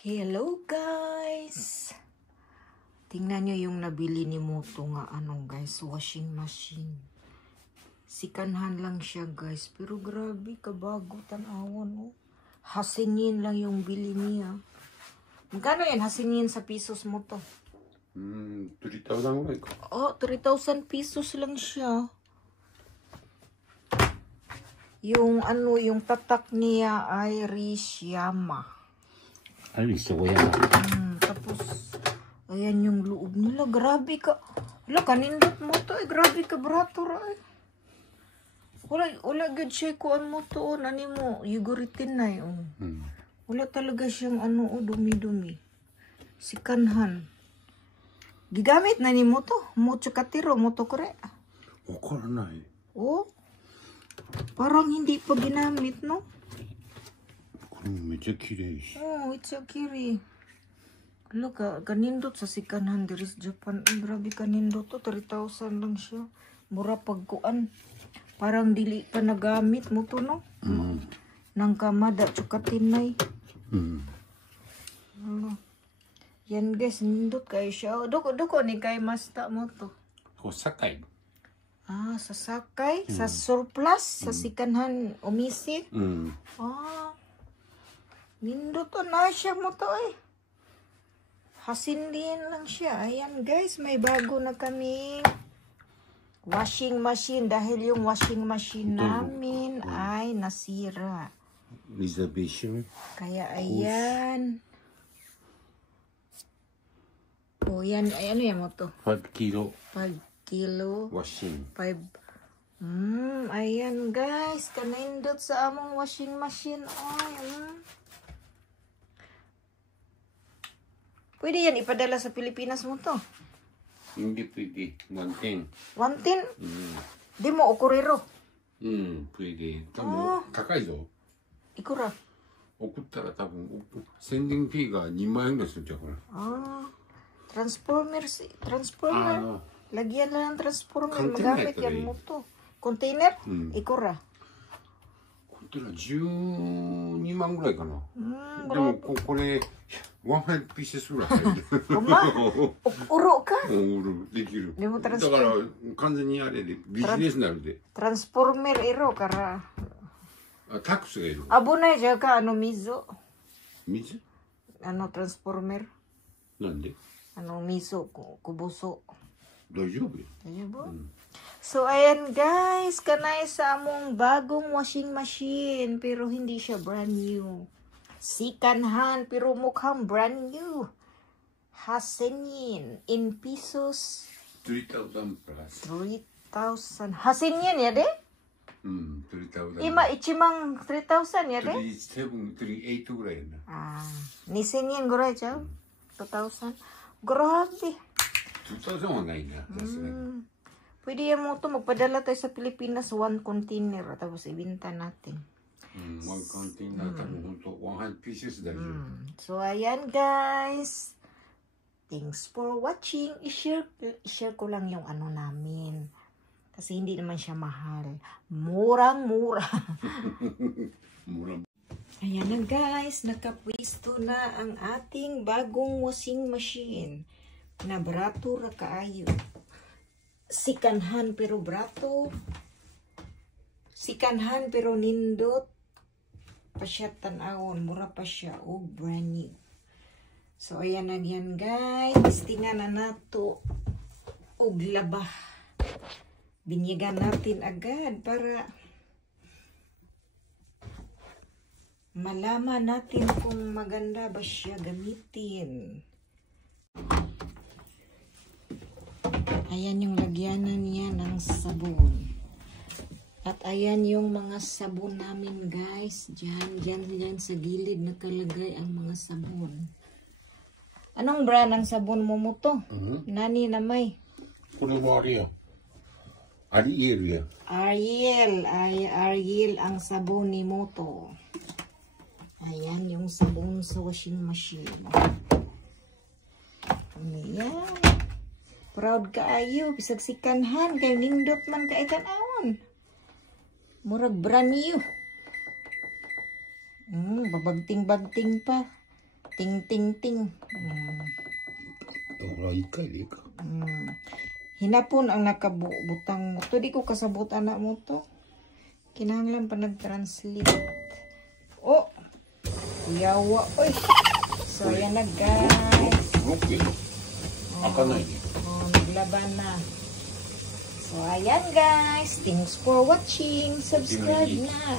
Hello guys! Tingnan nyo yung nabili ni Moto nga guys, washing machine. Sikanhan lang siya guys, pero grabe kabago tanawon oh. Hasingin lang yung bili niya. Magkano yan hasingin sa pesos mo to? 3,000 ぐらいか。 Oh, 3,000 pesos lang siya. Yung yung tatak niya ay Rishiyama. Ay, gusto ko yan. Tapos, ayan yung loob nila. Grabe ka. Wala, kanindot mo to. Grabe ka, brato ra. Wala good siya kuan mo to. Nani mo, yuguritin na yun. Wala talaga siyang dumi-dumi. Sikanhan. Gigamit na ni mo to. Mucho katiro, mo to kore. Wakaranay. Oh, parang hindi pa ginamit, no? めっちゃ綺麗し。 Oh, it's a kiri. Look, kanindot sa sikanhan diri sa Japan. Grabe kanindot to. 3,000 lang siya. Mura pagkuan. Parang dili pa nagamit mo to, no? Nang kamada, tsukatinay. Yan guys, nindot kayo siya. Doko ni kay masta mo to. ここ堺。 Ah, sa sakay? Sa surplus? Sa sikanhan umisi? Ah. Nindot to na siya mo to eh. Hasindin lang siya. Ayan guys, may bago na kami washing machine dahil yung washing machine namin ay nasira. Reservation. Kaya ayan. Oh, yan. Ay, ano yan mo to? 5 kilo. 5 kilo. Washing. 5. Ayan guys. Kanindot sa among washing machine. Ay, Pwede yan ipadala sa Pilipinas mo to. Hindi pwede. 110. 110? Di mo okurero. Pwede. 多分高いぞ。 Ikura. 送ったら多分宣伝フィーが2万円ぐらいするんじゃん、ほら。 Transformer. Lagyan lang ng transformer. Container Magamit ito yan mo to. Container? Ikura. これ12万ぐらいかな。でもこれワンハイピースぐらい。Uro ka? できる。でもだから完全にあれでビジネスになるで。 Transformer iro kara. タックスがいる。 Abunay dyan ka miso. 水？ Transformer. なんで？ Miso kubuso. 大丈夫よ。 So, ayan guys, kanay sa among bagong washing machine, pero hindi siya brand new. Sikanhan, pero mukhang brand new. Hasingin, in pesos. 3,000 plus. 3,000. Hasingin ya de? 3,000. Ima, ichimang 3,000 ya de? 37, 38ぐらいやな。2,000 ぐらいちゃう 2,000. Grabe. 2,000はないな。さすがに。 Pwede yan mo ito. Magpadala tayo sa Pilipinas 1 container. Tapos ibinta natin. 1 container. Tapos 100 pieces daw. So, ayan guys. Thanks for watching. I-share ko lang yung namin. Kasi hindi naman siya mahal. Murang-mura. Ayan na guys. Nakapwisto na ang ating bagong washing machine. Na barato ra kaayo. Sikanhan pero brato. Sikanhan pero nindot. Pa siya tanawon. Mura pa siya. Oh, brand new. So, ayan na yan guys. Tingnan na nato. Og laba. Binyagan natin agad para malaman natin kung maganda ba siya gamitin. Ayan yung lagyanan niya ng sabon. At ayan yung mga sabon namin guys. Diyan sa gilid nakalagay ang mga sabon. Anong brand ng sabon mo mo to? Nani na may? これはあれや。アリエルや。 Ariel ang sabon ni Moto. Ayan yung sabon sa washing machine. Ayan. Proud ka ayo, bisag sikanhan, kayo nindot man ka itanawon. Murag brand new. Babagting-bagting pa. Ting, ting, ting. ほら、一回でいいか。Hinapon ang nakabutang mo to. Di ko kasabot anak mo to. Kinahanglan pa nag-translate. Oh! Yawa. Oy! So, ayan na guys. Okay. Akanay niya. Naglaban na. So, ayan guys. Thanks for watching. Subscribe na.